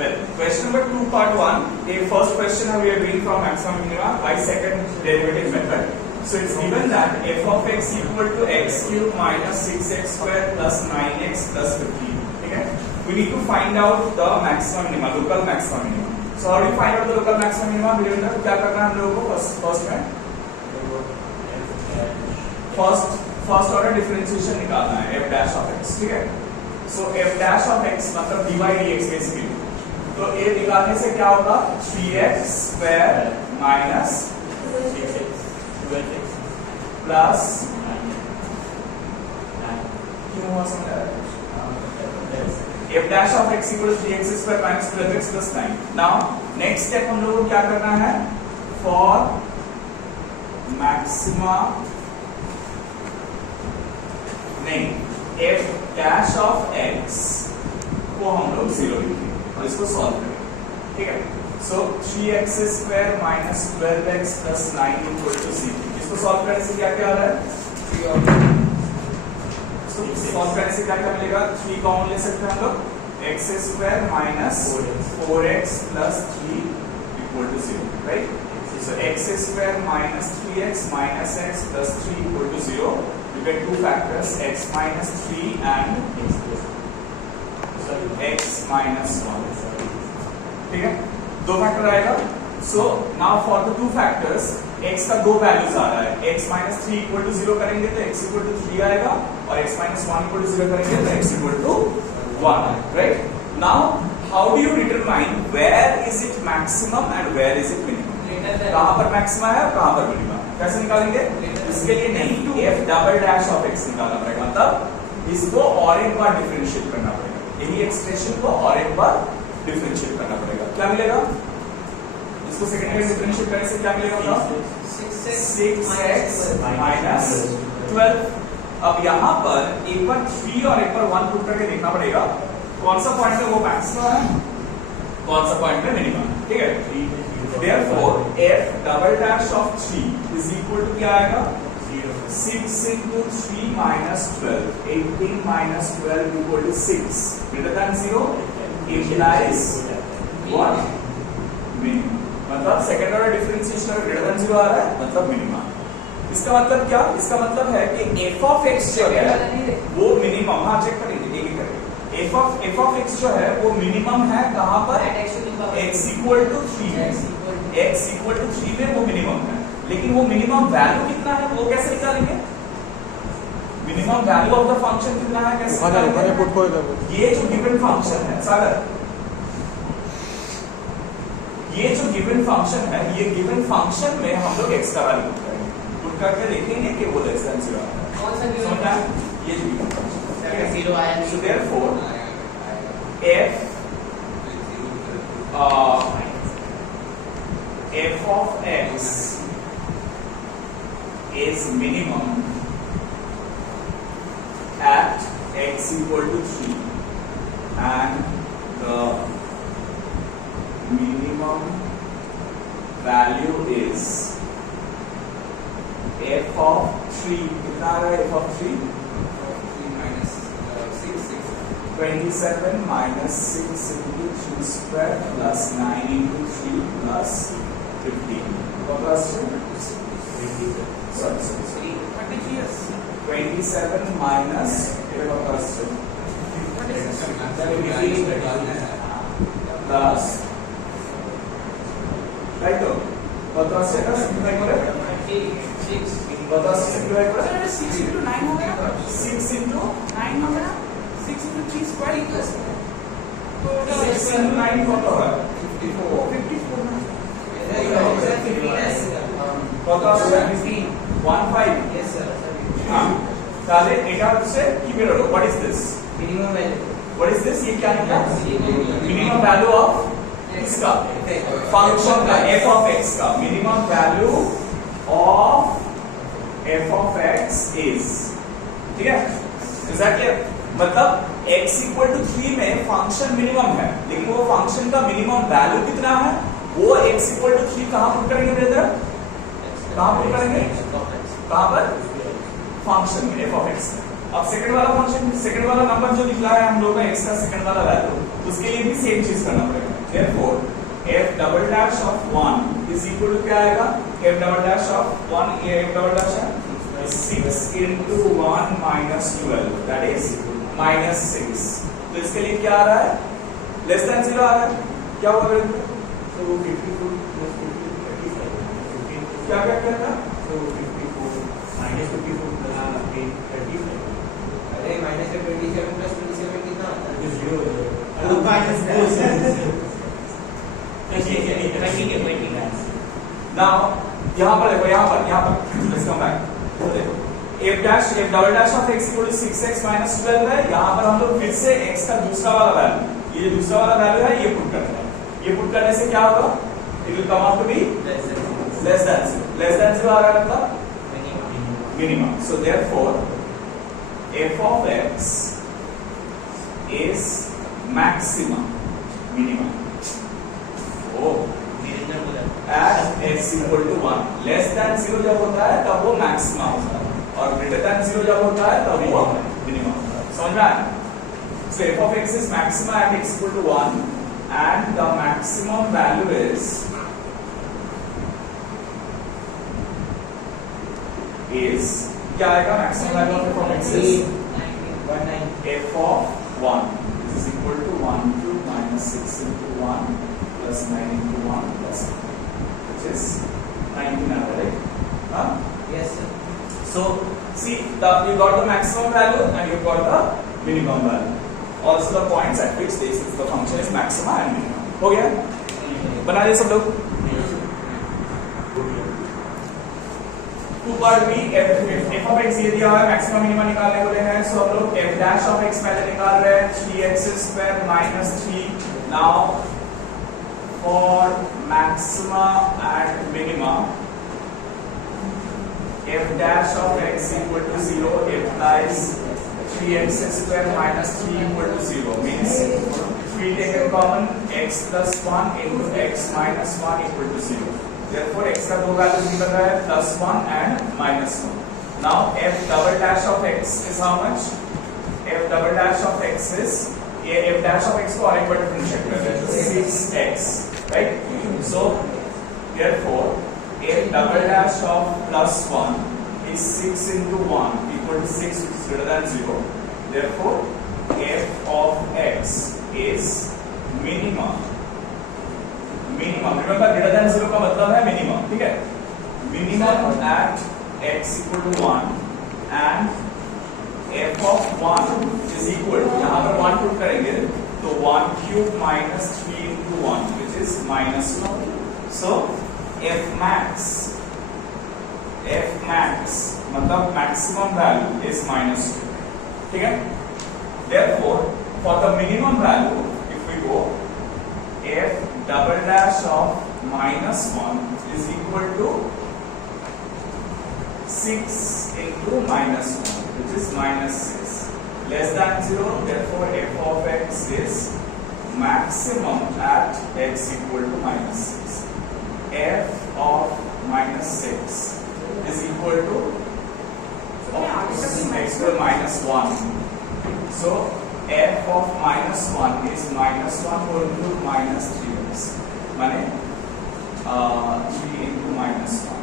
Well, question number 2, part 1. The first question we are doing from Maxima Minima by second derivative method. So it's given that f of x equal to x cube minus 6x square plus 9x plus 15. Okay? We need to find out the maxima minima, local maxima minima. So how do you find out the local maxima minima? Virendra, क्या करना है हम लोगों को first में? First order differentiation निकालना है f dash of x. ठीक है? So f dash of x मतलब dy dx basically. तो ये निकालने से क्या होगा 3x square minus 6x plus क्यों हुआ समझ f dash of x equals 3x square minus 12x plus 9. Now next step हम लोगों को क्या करना है for maxima नहीं f dash of x को हम लोग 0 लिखेंगे और इसको सॉल्व करेंगे. ठीक है. So 3x square minus 12x plus 9 equal to 0. इसको सॉल्व करने से क्या क्या आ रहा है? इसको सॉल्व करने से क्या क्या मिलेगा? 3 कॉमन ले सकते हैं हम लोग. x square minus 4x plus 3 equal to 0. Right. So x square minus 3x minus x plus 3 equal to 0. You get two factors x minus 3 and x minus 1. ठीक है. दो फैक्टर आएगा. So now for the two factors x का दो values आ रहा है. x minus 3 equal to 0 करेंगे तो x इक्वल टू 3 आएगा और x minus 1 इक्वल टू 0 करेंगे तो x equal to 1. Right. Now how do you determine where is it maximum and where is it minimum? कहां पर मैक्सिमा है और कहां पर मिनिमम? कैसे निकालेंगे? इसके लिए नहीं f double dash of x निकालना पड़ेगा. मतलब इसको और एक बार डिफरेंशिएट करना पड़ेगा. यही एक्सप्रेशन को और एक बार डिफरेंशिएट करना पड़ेगा. क्या मिलेगा? इसको सेकंड में डिफरेंशिएट करने से क्या मिलेगा? 6x minus 12. अब यहाँ पर एक बार 3 और एक बार 1 पुट करके देखना पड़ेगा कौन सा पॉइंट में वो मैक्सिमम है, कौन सा पॉइंट में मिनिमम. ठीक है. Therefore, f double dash of 3 is equal to क्या आएगा? 6 into 3 minus 12. 18 minus 12 equal to 6. Greater than 0 implies what? Minimum. मतलब सेकेंड ऑर्डर डिफरेंशिएशन अगर ग्रेटर देन 0 आ रहा है मतलब मिनिमम. इसका मतलब क्या? इसका मतलब है कि f of x जो है वो मिनिमम. हाँ चेक करेंगे, एक एक करके. f of x जो है वो मिनिमम है कहाँ पर? x equal to 3. x equal to 3 में वो मिनिमम है. लेकिन वो मिनिमम वैल्यू कितना है वो कैसे निकालेंगे? Minimum value of the function कितना है कैसे निकालेंगे? ये जो गिवन फंक्शन है सागर, ये जो गिवन फंक्शन है, ये गिवन फंक्शन में हम लोग x का वैल्यू पुट करेंगे. पुट करके देखेंगे कि वो लेस देन 0 है. कौन सा गिवन फंक्शन? ये जो गिवन फंक्शन है 0 आया. So therefore f of x is minimum at x equal to 3 and the minimum value is f of 3. कितना आ रहा है f of 3? minus 27 minus 6 into 3 square plus 9 into 3 plus 15. What was it? Sorry. 27 minus what was it? Plus. Right though. What was it? Simplify करें. 6. What was it? Simplify करें. 6 into 9 हो गया. 6 into 9 हो गया. 6 into 3 square equals 6 into 9 कौन होगा? 54. 54 ना. কত আসছে? 15. Yes sir. हाँ. ताले এটা হচ্ছে কি বেরোলো? What is this? Minimum value. What is this? ये क्या निकला? Minimum value of इसका function का f of x का minimum value of f of x is. ठीक है? Is that clear? मतलब x equal to 3 में फंक्शन मिनिमम है, लेकिन वो फंक्शन का मिनिमम वैल्यू कितना है वो x equal to 3 कहाँ पुट करेंगे ब्रदर? कहाँ पुट करेंगे? कहाँ पर? फंक्शन में f of x. अब सेकंड वाला फंक्शन, सेकंड वाला नंबर जो निकला है हम लोगों का x का सेकंड वाला वैल्यू, उसके लिए भी सेम चीज करना पड़ेगा. therefore f double dash of 1 is equal to क्या आएगा? f double dash of 1 ये f double dash है 6 into 1 minus 12 that is minus 6. तो इसके लिए क्या आ रहा है? लेस देन 0 आ रहा है. क्या बोल रहे थे? So 54 plus 35. क्या क्या क्या था? So 54 minus 54 plus 35. अरे minus 27 plus 27 कितना आता है? 0 हो जाएगा. अब minus Now यहाँ पर देखो यहाँ पर let's come back. देखो f double dash of x equal to 6x minus 12 है. यहाँ पर हम लोग फिर से x का दूसरा वाला वैल्यू, ये दूसरा वाला वैल्यू है, ये पुट करना है. ये पुट करने से क्या होगा? It will come out to be less than 0. Less than 0 आ रहा है मतलब minimum. So therefore f of x is maximum minimum. Oh. At x equal to 1. Less than 0 जब होता है तब वो maximum होता है और greater than 0 जब होता है तब वो minimum होता है. समझ में आया? So f of x is maxima at x equal to 1 and the maximum value is क्या आएगा? maximum value of f of x is f of 1 is equal to 1 cube minus 6 into 1 plus 9 into 1 plus 1. Which is 19 right? Huh? Yes sir. So see, you got the maximum value and you got the minimum value. Also the points at which this the function is maxima and minimum. हो गया? बना दिए सब लोग? Two part B f of x ये दिया हुआ है, maxima minima निकालने बोले हैं. So हम लोग f dash of x पहले निकाल रहे हैं 3x square minus 3. Now for maxima and minima f dash of x equal to 0 implies 3x square minus 3 equal to 0 means 3 taken common x plus 1 into x minus 1 equal to 0. Therefore x का दो value निकल रहा है plus 1 and minus 1. Now f double dash of x is how much? f double dash of x is ये f dash of x को और एक बार differentiate कर रहे हैं 6x. Right? So therefore f double dash of plus 1 is 6 into 1 equal to 6 which is greater than 0. Therefore f of x is minimum. Remember greater than 0 का मतलब है minimum. ठीक है? Minimum at x equal to 1 and f of 1 is equal to यहाँ पर 1 put करेंगे तो 1 cube minus 3 into 1 which is minus 1. So f max मतलब maximum value is minus 2. ठीक है? Therefore for the minimum value if we go f double dash of minus 1 is equal to 6 into minus 1 which is minus 6. Less than 0, therefore f of x is maximum at x equal to minus 6. f of minus 6 is equal to x to minus 1. So f of minus 1 is minus 1 whole into minus 3x. माने 3 into minus 1.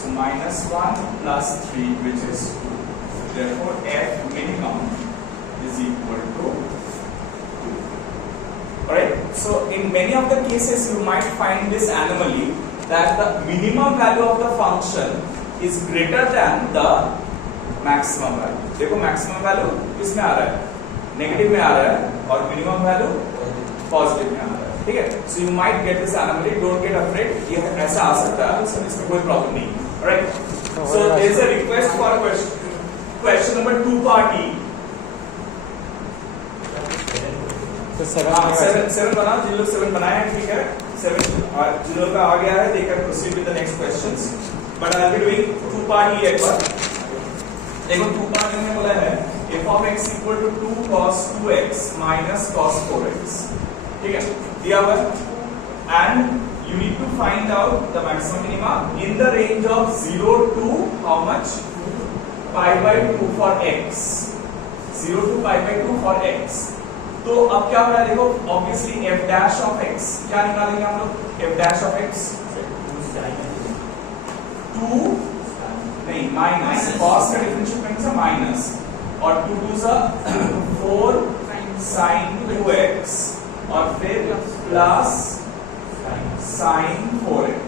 So minus 1 plus 3 which is 2. Therefore f minimum is equal to 2. Alright, so in many of the cases you might find this anomaly that the minimum value of the function is greater than the maximum value. देखो maximum value किसमें आ रहा है? Negative में आ रहा है और minimum value positive में आ रहा है. ठीक है? So you might get this anomaly. Don't get afraid. ये ऐसा आ सकता है. So इसमें कोई प्रॉब्लम नहीं है. Alright. So there is a request for question number 2 part E. तो 7 बना जिन लोग 7 बनाए हैं ठीक है 7 जिन लोग का आ गया है they can proceed with the next questions but I will be doing 2 part E एक बार. देखो 2 part E में बोला है f of x equal to 2 cos 2x minus cos 4x. ठीक है दिया हुआ and you need to find out the maximum minima in the range of 0 to how much pi by 2 for x. 0 to pi by 2 for x. तो अब क्या हो रहा है देखो, obviously f dash of x क्या निकालेंगे हम लोग, f डैश ऑफ x 2 नहीं माइनस cos का डिफरेंशियल करने से माइनस और 2 2 सा 4 sin 2x और फिर प्लस sin 4x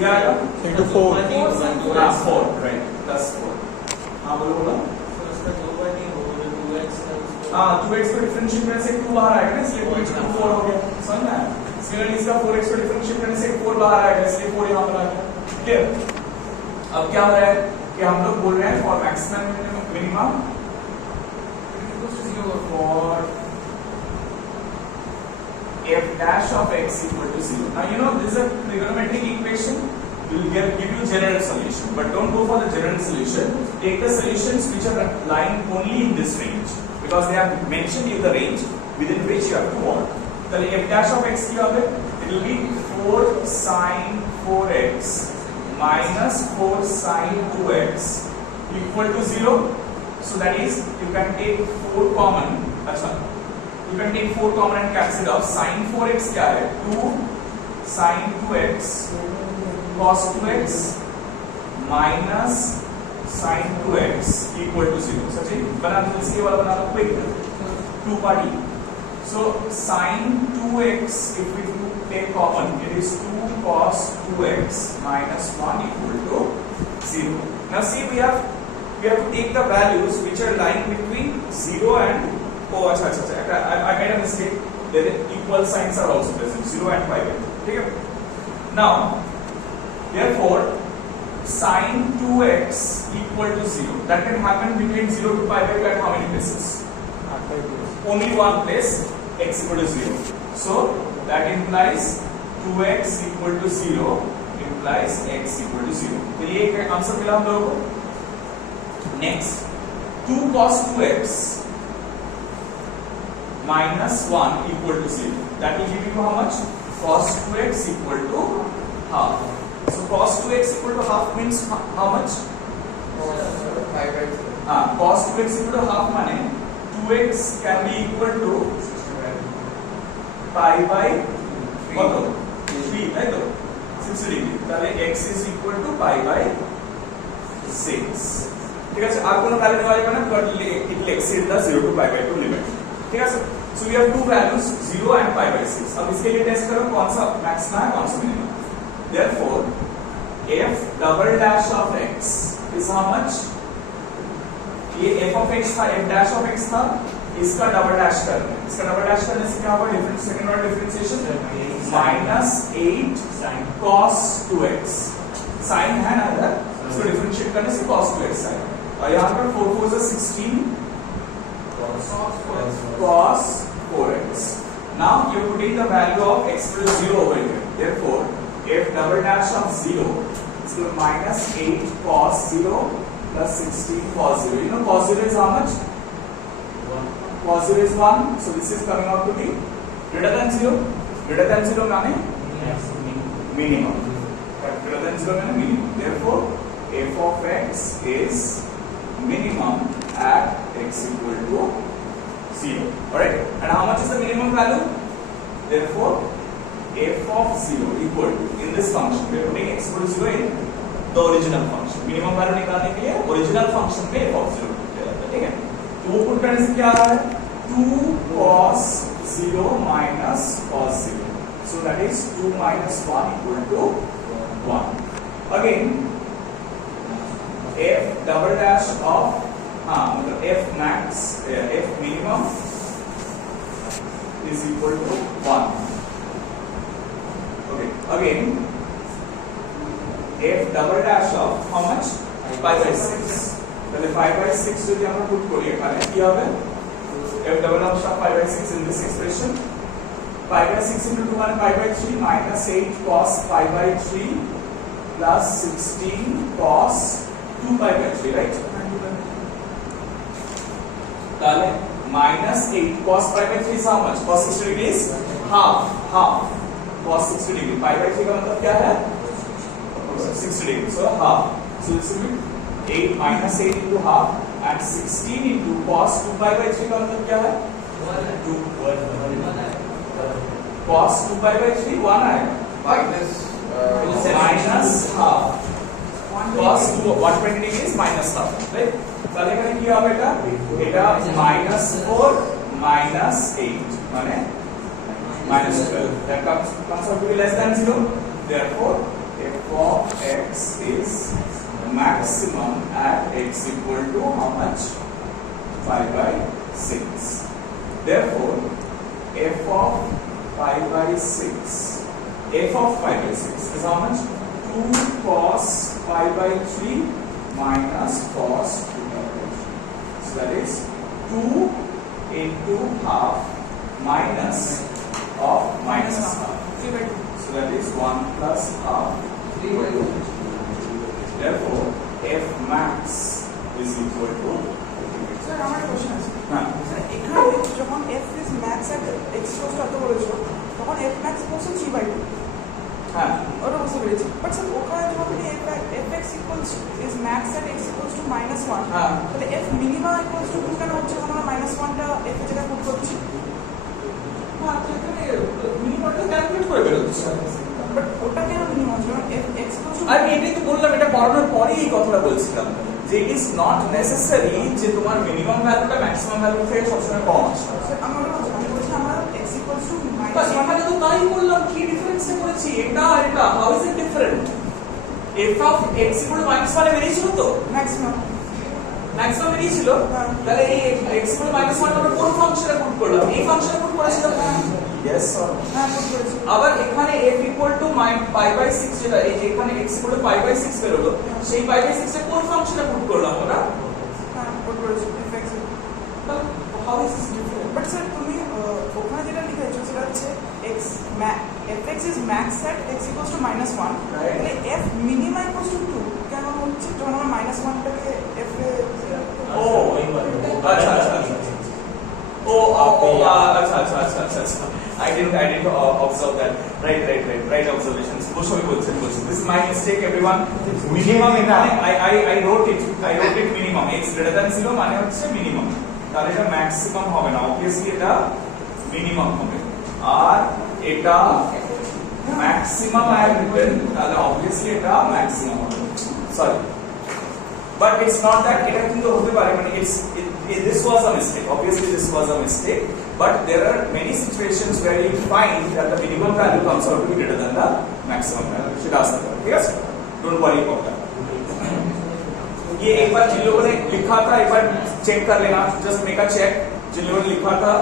ये आएगा into 4 प्लस 4 राइट प्लस 4 हाँ बोलो बोलो तो उसका 2 होगा 2x का हाँ 2x को डिफरेंशिएट करने से 2 बाहर आएगा ना, इसलिए 2x को 4 हो गया, समझ में आया। सिमिलरली इसका 4x को डिफरेंशिएट करने से 4 बाहर आएगा, इसलिए 4 यहाँ पर आ गया। क्लियर। अब क्या हो रहा है कि हम लोग बोल रहे हैं for maximum minimum for f dash of x equal to 0. Now you know this is a trigonometric equation. Will give you general solution, but don't go for the general solution. Take the solutions which are lying only in this range, because they have mentioned you the range within which you have to work. So f dash of x क्या है? It will be 4 sin 4x minus 4 sin 2x equal to 0. So that is you can take 4 common. अच्छा, you can take 4 common and cancel off. Sin 4x क्या है? 2 sin 2x cos 2x minus sin 2x equal to 0. Sachin बना दो, इसके वाला बना लो quick 2 party. So sin 2x if we take common, it is 2 cos 2x minus 1 equal to 0. Now see we have to take the values which are lying between 0 and I made a mistake. There equal signs are also present, 0 and pi by 2. Okay? Now, therefore, sin 2x equal to 0. That can happen between 0 to pi by 2 at how many places? Only one place, x equal to 0. So, that implies 2x equal to 0 implies x equal to 0. तो ये एक answer मिला हम लोगों को. Next, 2 cos 2x minus 1 equal to 0. That will give you how much? Cos 2x equal to half. So cos 2x equal to half means how much? Cos 2x equal to half माने 2x can be equal to pi by what? 3 right? 60 degree. ताले x is equal to pi by 6. ठीक है, आप कोनो value निकालेगा ना, but it will exceed the 0 to pi by 2 limit. ठीक है sir, so we have two values 0 and pi by 6. अब इसके लिए टेस्ट करो कौन सा मैक्सिमा है कौन सा minimum. Therefore, f double dash of x is how much? ये f of x था, f dash of x था, इसका डबल डैश करना है. इसका डबल डैश करने से क्या होगा? Difference second order differentiation minus 8 sin cos 2x. Sine है ना इधर, इसको डिफरेंशिएट करने से cos 2x आएगा. और यहाँ पर 4 4 is 16 cos 4x. Now you are putting the value of x equal to 0 over here. Therefore, f double dash of 0 is equal to minus 8 cos 0 plus 16 cos 0. You know cos 0 is how much? 1. Cos 0 is 1. So this is coming out to be greater than 0. Greater than 0 माने minimum. Greater than 0 माने minimum. Therefore, f of x is minimum at x equal to 0. Alright? And how much is the minimum value? Therefore, f of 0 equal to, in this function, we are putting x equal to 0 in the original function. Minimum value निकालने के लिए original function पे f of 0 लिया जाता है. ठीक है? तो वो पुट करने से क्या आ रहा है? 2 cos 0 minus cos 0. So that is 2 minus 1 equal to 1. Again, f double dash of मतलब f max f minimum is equal to 1. Okay, again f double dash of how much? pi by 6. তাহলে pi by 6 যদি আমরা put করি এখানে কি হবে? f double dash of pi by 6 in this expression, pi by 6 into 2 pi by 3 minus 8 cos pi by 3 plus 16 cos 2 pi by 3, right? ताले minus 8 cos pi by 3 is how much? Cos 60 degree is half. Cos 60 degree. Pi by 3 का मतलब क्या है? 60 degree. So half. So this will be 8 minus 8 into half and 16 into cos 2 pi by 3 का मतलब क्या है? cos 2 pi by 3 1 आएगा minus minus half cos 120 degree is minus half right তাহলে এখানে কি হবে এটা -4 -8 মানে -12 that comes out to be less than 0 therefore f of x is maximum at x equal to how much 5 by 6 therefore f of 5 by 6 f of 5 by 6 is how much 2 cos 5 by 3 minus cos 2 by 3 so that is 2 into half minus of minus half 3 by 2 so that is 1 plus half 3 by 2 therefore f max is equal to sir আমার question আছে হ্যাঁ sir এখানে যখন f is max at x equals to এত বলেছো তখন f max equals to 3 by 2 হ্যাঁ ওটা বুঝতে পেরেছি বাট স্যার ওখানে যখন fx equals is max at x equals to -1 হ্যাঁ তাহলে f minima equals to 2 কেন হচ্ছে যখন আমরা -1 টা f এর জায়গায় পুট করছি হ্যাঁ এখানে মিনিমামটা ক্যালকুলেট করে বের হচ্ছে বাট ওটা কেন মিনিমাম হচ্ছে কারণ f x equals to আমি এটাই তো বললাম এটা পড়ানোর পরেই এই কথাটা বলছিলাম যে ইট ইজ নট নেসেসারি যে তোমার মিনিমাম ভ্যালুটা ম্যাক্সিমাম ভ্যালু থেকে সবসময় কম আসে স্যার আমি বলছি আমরা x equals to বাস -1 এখানে তো তাই বললাম কি ডিফারেন্স করেছি এটা আর এটা how is it different f of x equal to -1 এ বেরিয়েছিল তো maximum ম্যাক্সিমাম বেরিয়েছিল তাহলে এই x equal to -1 আমরা কোন ফাংশনে পুট করলাম এই ফাংশনে পুট করেছিলাম यस স্যার হ্যাঁ পুট করেছি আবার এখানে f equal to pi by 6 যেটা এই এখানে x equal to pi by 6 বের হলো সেই pi by 6 এ কোন ফাংশনে পুট করলাম ওটা হ্যাঁ পুট করেছি fx how is this different but sir তুমি ওখানে যেটা লিখেছো সেটা হচ্ছে fx is max at x equals to -1 Right. তাহলে f minima equals to 2 কেন হচ্ছে যখন আমরা -1 টাকে f এ ও আচ্ছা আচ্ছা ও আচ্ছা আচ্ছা আচ্ছা আচ্ছা I didn't observe that right observations বসে বলছেন this is my mistake everyone minimum এখানে I wrote it minimum x greater than 0 মানে হচ্ছে minimum তাহলে এটা maximum হবে না obviously এটা minimum হবে আর এটা maximum I written তাহলে obviously এটা maximum হবে sorry but it's not that এটা কিন্তু হতে পারে মানে this was a mistake obviously this was a mistake but there are many situations where you find that the minimum value comes out to be greater than the maximum value সেটা আসতে পারে ঠিক আছে don't worry about that ये एक बार जिन लोगों ने लिखा था एक बार चेक कर लेना just make a check जिन लोगों ने लिखा था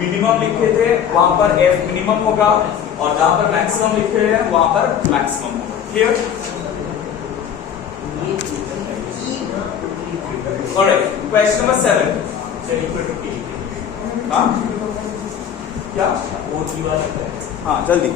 मिनिमम लिखे थे वहां पर f मिनिमम होगा और जहां पर मैक्सिमम लिखे हैं वहां पर मैक्सिमम होगा क्लियर Alright, question number 7. हाँ क्या? वो की बात है हाँ जल्दी